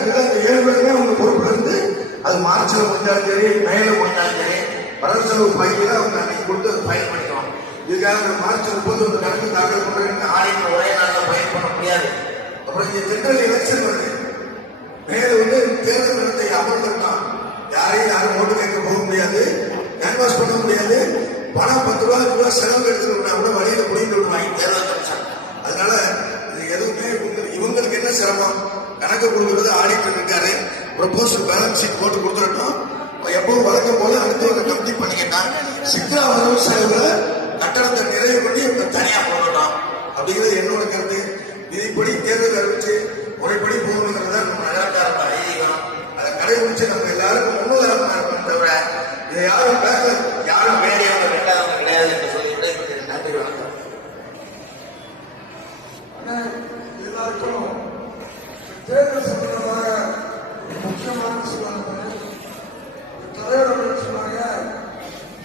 இருக்குது. அந்த 7 பேருமே அவங்க பொறுப்புல இருந்து அது மார்ச்ல முடிஞ்சாலும் சரி, மேல முடிஞ்சாலும் சரி, வரவு செலவு பையில அவங்க அன்னைக்கு கொடுத்து அதை பயன் பண்ணிக்கலாம். இதுக்காக மார்ச் 31 கணக்கு தாக்கல் பண்றதுக்கு ஆணையம் ஒரே நாளில் பயன் பண்ண முடியாது. அப்புறம் இந்த ஜெனரல் எலெக்ஷன் வருது, மேல தேர்தல் நடத்தை அமல்படுத்தலாம். யாரும் ஓட்டு கேட்க போக முடியாது, கேன்வாஸ் பண்ண முடியாது. பணம் 10 ரூபாய் செலவு எடுத்துக்கிட்டா கூட வழியில முடிந்து விடுவாங்க தேர்தல் கமிஷன். அதனால இது எதுவுமே இவங்களுக்கு என்ன சிரமம், கணக்கு கொடுக்கறது ஆடிட்டர் இருக்காரு, ப்ரொபோசல் பேலன்ஸ் ஷீட் போட்டு கொடுத்துட்டோம். எப்பவும் வழக்கம் போல அடுத்தவங்க கம்ப்ளீட் பண்ணிக்கிட்டான். சித்ரா வரவு செலவுல கட்டணத்தை நிறைவு பண்ணி இவங்க தனியா போடலாம் அப்படிங்கிறது என்னோட கருத்து. விதிப்படி தேர்தல் அறிவிச்சு முறைப்படி போகணுங்கிறத நம்ம நகரத்தாரோட ஐதீகம். அதை கடைபிடிச்சு நம்ம எல்லாருக்கும் முன்னுதாரணமா இருக்கணும். தவிர இதை யாரும் வேலையாக வேண்டாதவங்க கிடையாது என்று சொல்லிவிட்டு நன்றி, வணக்கம். எல்லாருக்கும் தேர்தல் சம்பந்தமாக முக்கியமான சொன்னாங்க. தலைவர் அவர்கள் சொன்னாங்க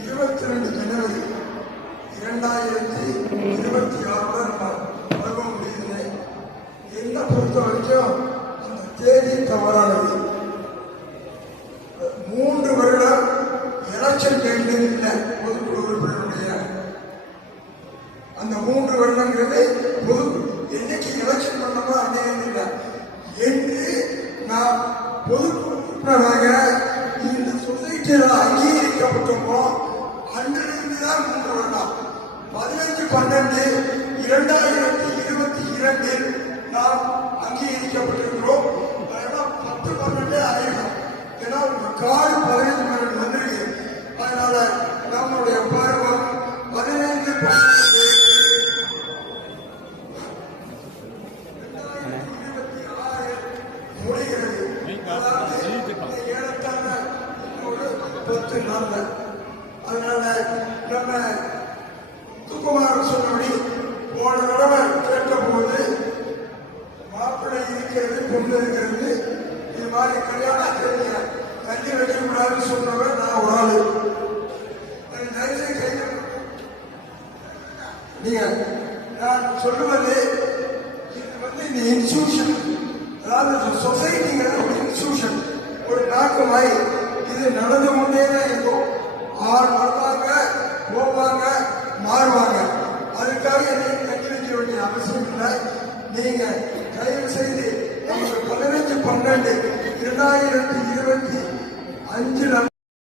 22 ஜனவரி 2026 நம்ம பருவம் முடியுது. என்ன பொறுத்த வரைக்கும் அந்த தேதி தவறானது. 3 வருடம் எலெக்ஷன் டைம்ல இல்லை பொதுக்குழு உறுப்பினருடைய அந்த 3 வருடங்கிறது பொது என்னைக்கு எலெக்ஷன் பண்ணமோ அன்னைக்கு இல்லை என்று நாம் பொதுக்குழு உறுப்பினராக இந்த சொசைட்டியில் அங்கீகரிக்கப்பட்டோமோ அன்றிலிருந்து தான் 3 வருடம். 15/12/2022 நாம் அங்கீகரிக்கப்பட்டிருக்கிறோம். 10/12 அடையணும். ஏன்னா உங்க கார்டு 15 வந்திருக்கு. அதனால நம்மளுடைய பருவம் 15/12/2026 முடிகிறது. அதாவது ஏறத்தாழ 10 நாள். அதனால நம்ம முத்துக்குமார் சொன்னபடி போன தடவை கேட்ட போது மாப்பிள்ளை இருக்கிறது, பொண்ணு இருக்கிறது, இது மாதிரி கல்யாணம் தண்ணி வைக்கக்கூடாதுன்னு சொன்னவர் நான் ஒரு ஆளு. நீங்க நான் சொல்லுவது இது இந்த இன்ஸ்டிடியூஷன், அதாவது சொசைட்டிங்கிறது ஒரு இன்ஸ்டிடியூஷன், ஒரு நாக்குமாய். இது நடந்து கொண்டே தான் இருக்கும். ஆள் வருவாங்க, போவாங்க, மாறுவாங்க. அதுக்காக என்னையும் கட்டி வைக்க வேண்டிய அவசியம் இல்லை. நீங்க தயவு செய்து நமக்கு 15/12/2026